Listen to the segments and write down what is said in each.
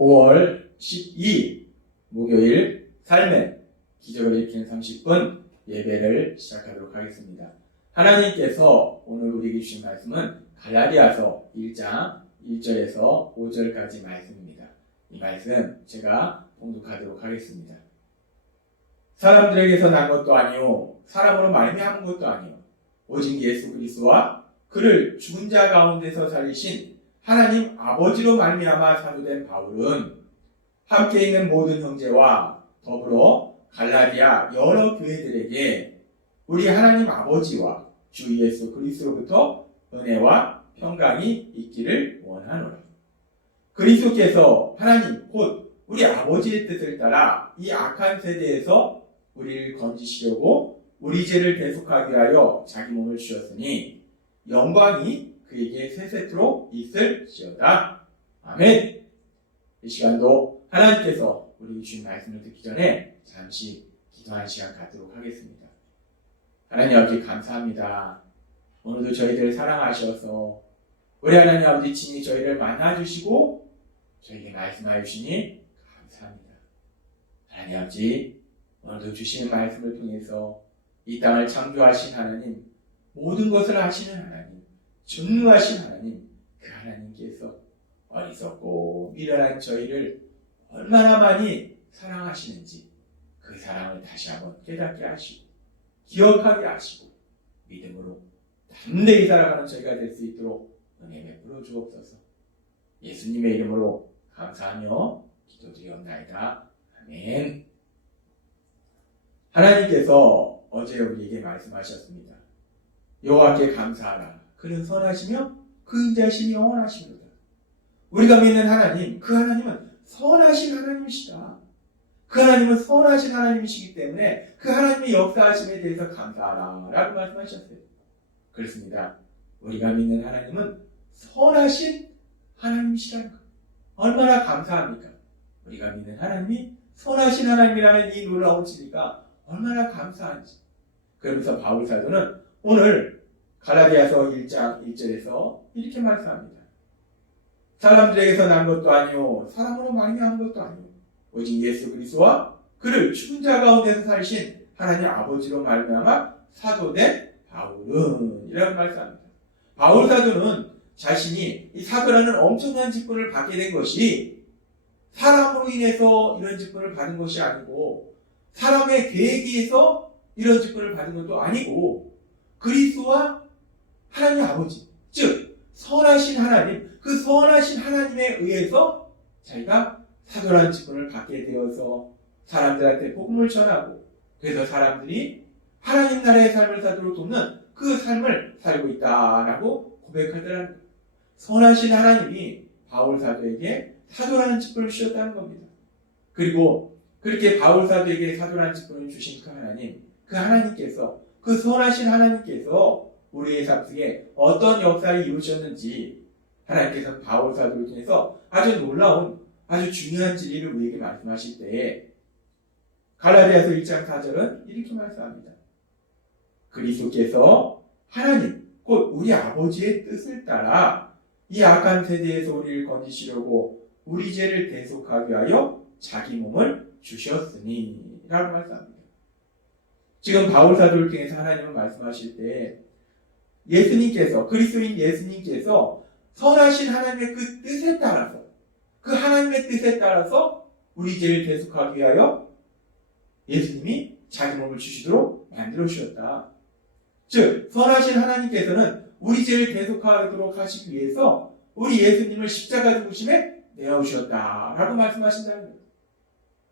5월 12일 목요일 삶의 기적을 일으키는 30분 예배를 시작하도록 하겠습니다. 하나님께서 오늘 우리에게 주신 말씀은 갈라디아서 1장 1절에서 5절까지 말씀입니다. 이 말씀 제가 봉독하도록 하겠습니다. 사람들에게서 난 것도 아니요 사람으로 말미암은 것도 아니요 오직 예수 그리스도와 그를 죽은 자 가운데서 살리신 하나님 아버지로 말미암아 사도된 바울은 함께 있는 모든 형제와 더불어 갈라디아 여러 교회들에게 우리 하나님 아버지와 주 예수 그리스도로부터 은혜와 평강이 있기를 원하노라. 그리스도께서 하나님 곧 우리 아버지의 뜻을 따라 이 악한 세대에서 우리를 건지시려고 우리 죄를 대속하기 위하여 자기 몸을 주셨으니 영광이 그에게 세세토록 있을지어다. 아멘. 이 시간도 하나님께서 우리 주신 말씀을 듣기 전에 잠시 기도하는 시간 갖도록 하겠습니다. 하나님 아버지 감사합니다. 오늘도 저희들을 사랑하셔서 우리 하나님 아버지 친히 저희를 만나주시고 저희에게 말씀하여 주시니 감사합니다. 하나님 아버지 오늘도 주시는 말씀을 통해서 이 땅을 창조하신 하나님, 모든 것을 하시는 하나님, 전능하신 하나님, 그 하나님께서 어리석고 미련한 저희를 얼마나 많이 사랑하시는지 그 사랑을 다시 한번 깨닫게 하시고 기억하게 하시고 믿음으로 담대히 살아가는 저희가 될 수 있도록 은혜 베풀어 주옵소서. 예수님의 이름으로 감사하며 기도드리옵나이다. 아멘. 하나님께서 어제 우리에게 말씀하셨습니다. 여호와께 감사하라. 그는 선하시며 그 인자심이 영원하시로다. 우리가 믿는 하나님, 그 하나님은 선하신 하나님이시다. 그 하나님은 선하신 하나님이시기 때문에 그 하나님의 역사하심에 대해서 감사하라 라고 말씀하셨어요. 그렇습니다. 우리가 믿는 하나님은 선하신 하나님이시라는 것. 얼마나 감사합니까? 우리가 믿는 하나님이 선하신 하나님이라는 이 놀라운 진리가 얼마나 감사한지. 그러면서 바울 사도는 오늘 갈라디아서 1장 1절에서 이렇게 말씀합니다. 사람들에게서 난 것도 아니요 사람으로 말미암은 것도 아니요 오직 예수 그리스도와 그를 죽은 자 가운데서 살리신 하나님 아버지로 말미암아 사도된 바울은 이라고 말씀합니다. 바울 사도는 자신이 이 사도라는 엄청난 직분을 받게 된 것이 사람으로 인해서 이런 직분을 받은 것이 아니고 사람의 계획에 의해서 이런 직분을 받은 것도 아니고 그리스도와 하나님 아버지, 즉 선하신 하나님, 그 선하신 하나님에 의해서 자기가 사도라는 직분을 받게 되어서 사람들한테 복음을 전하고 그래서 사람들이 하나님 나라의 삶을 사도록 돕는 그 삶을 살고 있다라고 고백하더라는 거예요. 선하신 하나님이 바울 사도에게 사도라는 직분을 주셨다는 겁니다. 그리고 그렇게 바울 사도에게 사도라는 직분을 주신 그 하나님께서 그 선하신 하나님께서 우리의 삶 속에 어떤 역사를 이루셨는지 하나님께서 바울 사도를 통해서 아주 놀라운 아주 중요한 진리를 우리에게 말씀하실 때에 갈라디아서 1장 4절은 이렇게 말씀합니다. 그리스도께서 하나님 곧 우리 아버지의 뜻을 따라 이 악한 세대에서 우리를 건지시려고 우리 죄를 대속하기 위하여 자기 몸을 주셨으니 라고 말씀합니다. 지금 바울 사도를 통해서 하나님은 말씀하실 때 예수님께서 그리스도인 예수님께서 선하신 하나님의 그 뜻에 따라서 그 하나님의 뜻에 따라서 우리 죄를 대속하기 위하여 예수님이 자기 몸을 주시도록 만들어 주셨다. 즉 선하신 하나님께서는 우리 죄를 대속하도록 하시기 위해서 우리 예수님을 십자가 죽으심에 내어주셨다라고 말씀하신다는 거예요.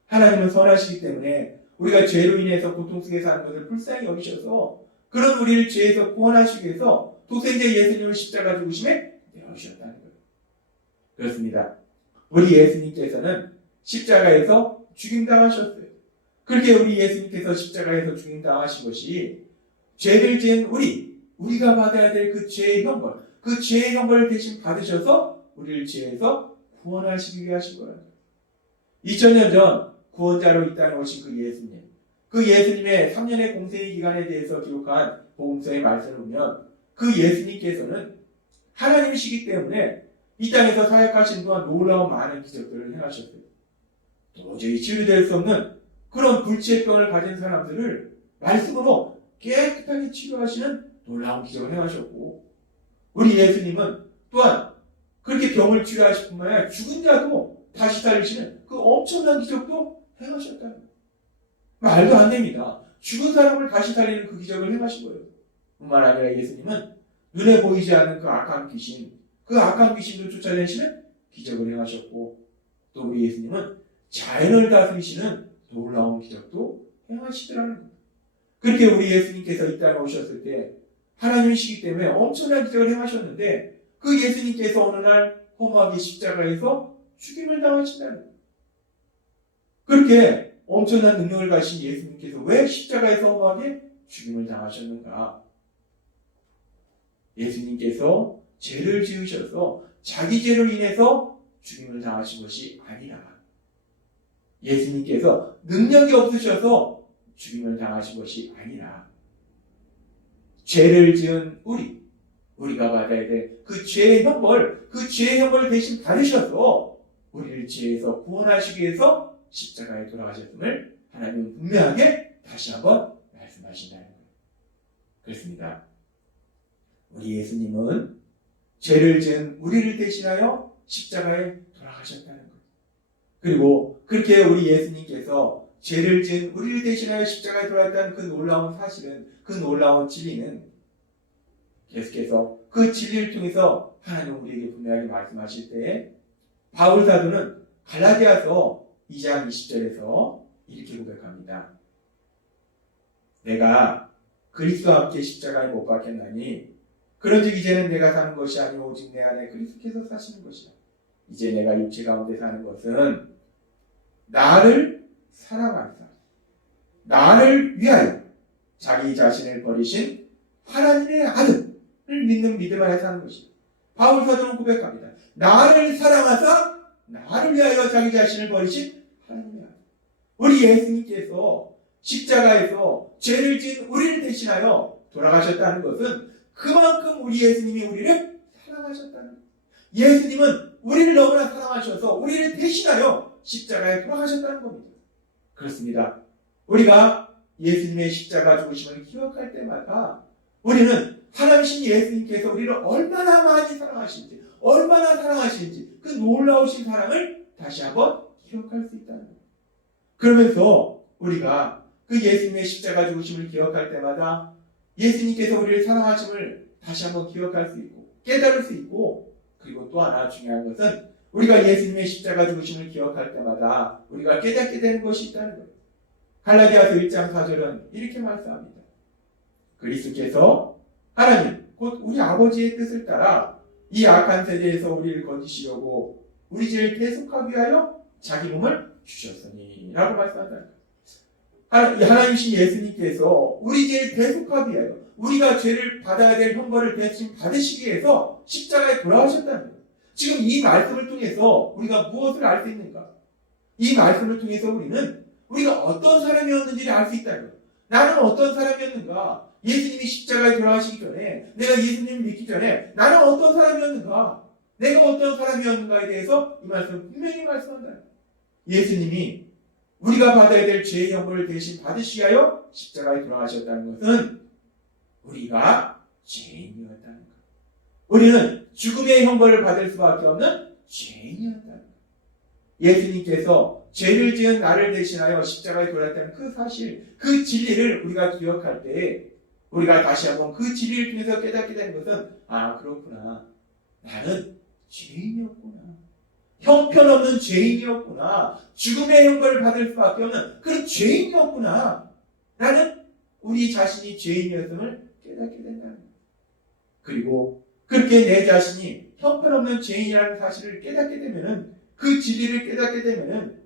하나님은 선하시기 때문에 우리가 죄로 인해서 고통 속에 사는 것을 불쌍히 여기셔서 그런 우리를 죄에서 구원하시기 위해서 독생자 예수님을 십자가 죽으심에 내어주셨다는 거예요. 그렇습니다. 우리 예수님께서는 십자가에서 죽임당하셨어요. 그렇게 우리 예수님께서 십자가에서 죽임당하신 것이 죄를 지은 우리가 받아야 될 그 죄의 형벌, 그 죄의 형벌을 대신 받으셔서 우리를 죄에서 구원하시기 위해 하신 거예요. 2000년 전 구원자로 이 땅에 오신 그 예수님, 그 예수님의 3년의 공생의 기간에 대해서 기록한 복음서의 말씀을 보면 그 예수님께서는 하나님이시기 때문에 이 땅에서 사역하신 동안 놀라운 많은 기적들을 행하셨어요. 도저히 치유될 수 없는 그런 불치의 병을 가진 사람들을 말씀으로 깨끗하게 치료하시는 놀라운 기적을 행하셨고, 우리 예수님은 또한 그렇게 병을 치유하실 뿐만 아니라 죽은 자도 다시 살리시는 그 엄청난 기적도 행하셨다는 거예요. 말도 안 됩니다. 죽은 사람을 다시 살리는 그 기적을 행하신 거예요. 뿐만 아니라 예수님은 눈에 보이지 않는 그 악한 귀신도 쫓아내시는 기적을 행하셨고, 또 우리 예수님은 자연을 다스리시는 놀라운 기적도 행하시더라는 거예요. 그렇게 우리 예수님께서 이 땅에 오셨을 때 하나님이시기 때문에 엄청난 기적을 행하셨는데, 그 예수님께서 어느 날 험하게 십자가에서 죽임을 당하신다는 거예요. 그렇게 엄청난 능력을 가진 예수님께서 왜 십자가에서 험하게 죽임을 당하셨는가? 예수님께서 죄를 지으셔서 자기 죄로 인해서 죽임을 당하신 것이 아니라, 예수님께서 능력이 없으셔서 죽임을 당하신 것이 아니라, 죄를 지은 우리가 받아야 될 그 죄의 형벌, 그 죄의 형벌을 대신 받으셔서 우리를 죄에서 구원하시기 위해서 십자가에 돌아가셨음을 하나님은 분명하게 다시 한번 말씀하신다는 거예요. 그렇습니다. 우리 예수님은 죄를 지은 우리를 대신하여 십자가에 돌아가셨다는 거예요. 그리고 그렇게 우리 예수님께서 죄를 지은 우리를 대신하여 십자가에 돌아갔다는 그 놀라운 사실은, 그 놀라운 진리는 계속해서 그 진리를 통해서 하나님 우리에게 분명하게 말씀하실 때, 바울 사도는 갈라디아서 2장 20절에서 이렇게 고백합니다. 내가 그리스도와 함께 십자가에 못 박혔나니 그런즉 이제는 내가 사는 것이 아니오 오직 내 안에 그리스도께서 사시는 것이라. 이제 내가 육체 가운데 사는 것은 나를 사랑하사 나를 위하여 자기 자신을 버리신 하나님의 아들을 믿는 믿음 안에 사는 것이다. 바울 사도는 고백합니다. 나를 사랑하사 나를 위하여 자기 자신을 버리신 하나님의 아들. 우리 예수님께서 십자가에서 죄를 지은 우리를 대신하여 돌아가셨다는 것은 그만큼 우리 예수님이 우리를 사랑하셨다는 거예요. 예수님은 우리를 너무나 사랑하셔서 우리를 대신하여 십자가에 돌아가셨다는 겁니다. 그렇습니다. 우리가 예수님의 십자가 죽으심을 기억할 때마다 우리는 하나님이신 예수님께서 우리를 얼마나 많이 사랑하시는지, 얼마나 사랑하시는지 그 놀라우신 사랑을 다시 한번 기억할 수 있다는 거예요. 그러면서 우리가 그 예수님의 십자가 죽으심을 기억할 때마다 예수님께서 우리를 사랑하심을 다시 한번 기억할 수 있고 깨달을 수 있고, 그리고 또 하나 중요한 것은 우리가 예수님의 십자가 죽으심을 기억할 때마다 우리가 깨닫게 되는 것이 있다는 거예요. 갈라디아서 1장 4절은 이렇게 말씀합니다. 그리스도께서 하나님 곧 우리 아버지의 뜻을 따라 이 악한 세대에서 우리를 건지시려고 우리 죄를 대속하기 위하여 자기 몸을 주셨으니 라고 말씀한다. 하나님이신 예수님께서 우리 죄를 대속하기 위하여, 우리가 죄를 받아야 될 형벌을 대신 받으시기 위해서 십자가에 돌아가셨다는 거예요. 지금 이 말씀을 통해서 우리가 무엇을 알 수 있는가? 이 말씀을 통해서 우리가 어떤 사람이었는지를 알 수 있다는 거예요. 나는 어떤 사람이었는가? 예수님이 십자가에 돌아가시기 전에, 내가 예수님을 믿기 전에 나는 어떤 사람이었는가? 내가 어떤 사람이었는가에 대해서 이 말씀을 분명히 말씀한다. 예수님이 우리가 받아야 될 죄의 형벌을 대신 받으시기 위하여 십자가에 돌아가셨다는 것은 우리가 죄인이었다는 것. 우리는 죽음의 형벌을 받을 수밖에 없는 죄인이었다는 것. 예수님께서 죄를 지은 나를 대신하여 십자가에 돌아갔다는 그 사실, 그 진리를 우리가 기억할 때 우리가 다시 한번 그 진리를 통해서 깨닫게 되는 것은, 아, 그렇구나. 나는 죄인이었구나. 형편없는 죄인이었구나. 죽음의 형벌을 받을 수밖에 없는 그런 죄인이었구나. 나는 우리 자신이 죄인이었음을 깨닫게 된다는 거예요. 그리고 그렇게 내 자신이 형편없는 죄인이라는 사실을 깨닫게 되면은, 그 진리를 깨닫게 되면은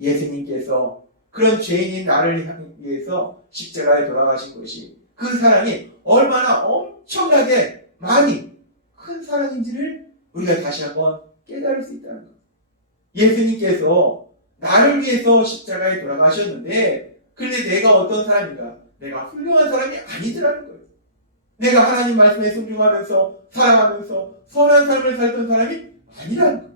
예수님께서 그런 죄인인 나를 위해서 십자가에 돌아가신 것이, 그 사랑이 얼마나 엄청나게 많이 큰 사랑인지를 우리가 다시 한번 깨달을 수 있다는 거예요. 예수님께서 나를 위해서 십자가에 돌아가셨는데, 그런데 내가 어떤 사람인가? 내가 훌륭한 사람이 아니더라는 거예요. 내가 하나님 말씀에 순종하면서 살아가면서 선한 삶을 살던 사람이 아니라는 거예요.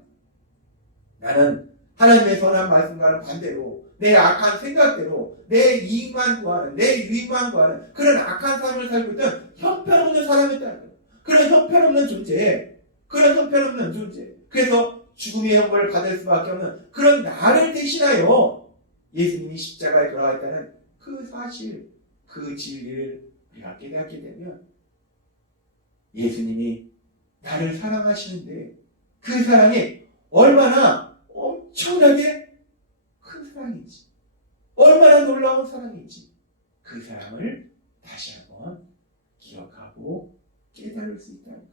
나는 하나님의 선한 말씀과는 반대로 내 악한 생각대로 내 이익만 구하는, 내 유익만 구하는 그런 악한 삶을 살고 있던 형편없는 사람이었다는 거예요. 그런 형편없는 존재, 그래서 죽음의 형벌을 받을 수밖에 없는 그런 나를 대신하여 예수님이 십자가에 돌아갔다는 그 사실, 그 진리를 우리가 깨닫게 되면 예수님이 나를 사랑하시는데 그 사랑이 얼마나 엄청나게 큰 사랑인지, 얼마나 놀라운 사랑인지 그 사랑을 다시 한번 기억하고 깨달을 수 있다는 것.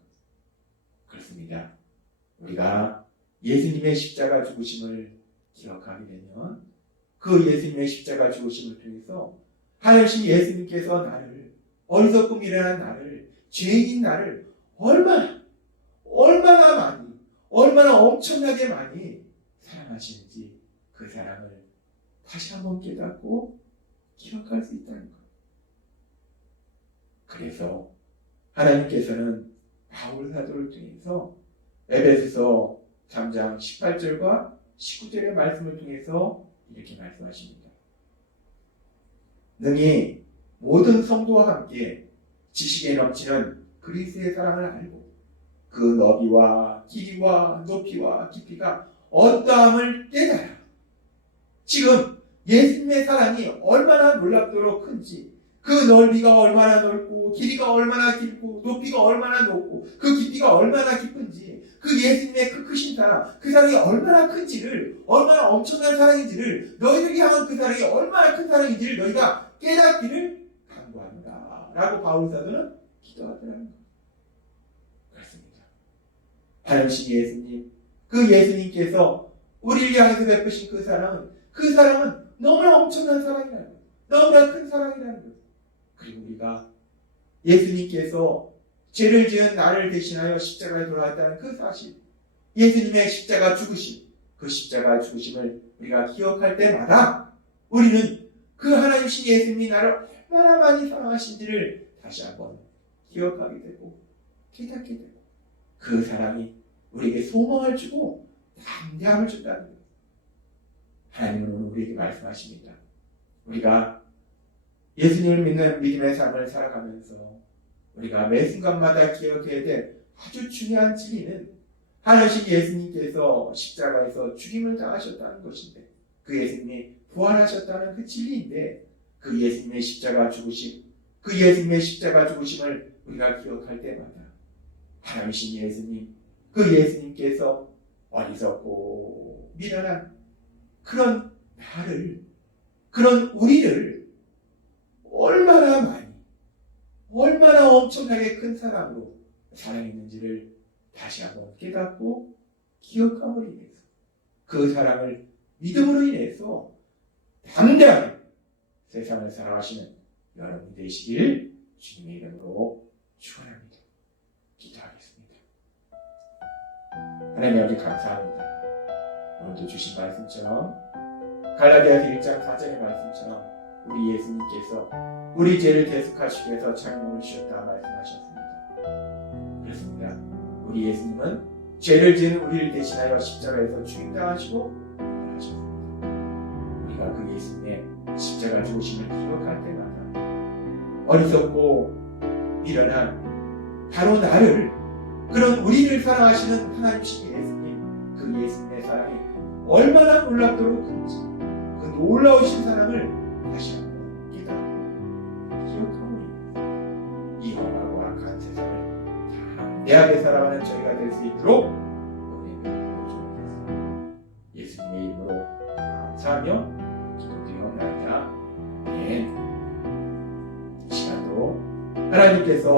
그렇습니다. 우리가 예수님의 십자가 죽으심을 기억하게 되면 그 예수님의 십자가 죽으심을 통해서 하나님 예수님께서 나를, 어리석고 미련한 나를, 죄인인 나를 얼마나 많이, 얼마나 엄청나게 많이 사랑하시는지 그 사랑을 다시 한번 깨닫고 기억할 수 있다는 것. 그래서 하나님께서는 바울 사도를 통해서 에베소서 3장 18절과 19절의 말씀을 통해서 이렇게 말씀하십니다. 능히 모든 성도와 함께 지식에 넘치는 그리스도의 사랑을 알고 그 너비와 길이와 높이와 깊이가 어떠함을 깨달아. 지금 예수님의 사랑이 얼마나 놀랍도록 큰지, 그 넓이가 얼마나 넓고 길이가 얼마나 깊고 높이가 얼마나 높고 그 깊이가 얼마나 깊은지, 그 예수님의 그 크신 사랑, 그 사랑이 얼마나 큰지를, 얼마나 엄청난 사랑인지를, 너희들이 향한 그 사랑이 얼마나 큰 사랑인지를 너희가 깨닫기를 간구합니다 라고 바울 사도는 기도하더라는 거예요. 그렇습니다. 하나님 예수님, 그 예수님께서 우리를 향해서 베푸신 그 사랑은 너무나 엄청난 사랑이라는 거예요. 너무나 큰 사랑이라는 거예요. 그리고 우리가 예수님께서 죄를 지은 나를 대신하여 십자가에 돌아왔다는 그 사실, 예수님의 십자가 죽으심, 그 십자가 죽으심을 우리가 기억할 때마다 우리는 그 하나님이신 예수님이 나를 얼마나 많이 사랑하신지를 다시 한번 기억하게 되고 깨닫게 되고, 그 사랑이 우리에게 소망을 주고 담대함을 준다는 거예요. 하나님은 오늘 우리에게 말씀하십니다. 우리가 예수님을 믿는 믿음의 삶을 살아가면서 우리가 매 순간마다 기억해야 될 아주 중요한 진리는 하나님 예수님께서 십자가에서 죽임을 당하셨다는 것인데, 그 예수님이 부활하셨다는 그 진리인데, 그 예수님의 십자가 죽으심, 그 예수님의 십자가 죽으심을 우리가 기억할 때마다 하나님이신 예수님, 그 예수님께서 어리석고 미련한 그런 나를, 그런 우리를 얼마나 많이, 얼마나 엄청나게 큰 사랑으로 사랑했는지를 다시 한번 깨닫고 기억함으로 인해서, 그 사랑을 믿음으로 인해서 담대하게 세상을 살아가시는 여러분 되시길 주님의 이름으로 축원합니다. 기도하겠습니다. 하나님 아버지 감사합니다. 오늘도 주신 말씀처럼, 갈라디아서 1장 4절의 말씀처럼 우리 예수님께서 우리 죄를 대속하시기 위해서 장명을 주셨다 말씀하셨습니다. 그렇습니다. 우리 예수님은 죄를 지은 우리를 대신하여 십자가에서 죽임당하시고 부활하셨습니다. 우리가 그 예수님의 십자가 죽으심을 기억할 때마다 어리석고 미련한 바로 나를, 그런 우리를 사랑하시는 하나님이신 예수님, 그 예수님의 사랑이 얼마나 놀랍도록 큰지, 그 놀라우신 사랑을 다시 한번 깨닫고 기억하오니 이 험하고 악한 세상을 담대하게 살아가는 저희가 될 수 있도록 은혜를 주옵소서. 예수님의 이름으로 감사하며 기도드리옵나이다. 아멘. 이 시간도 하나님께서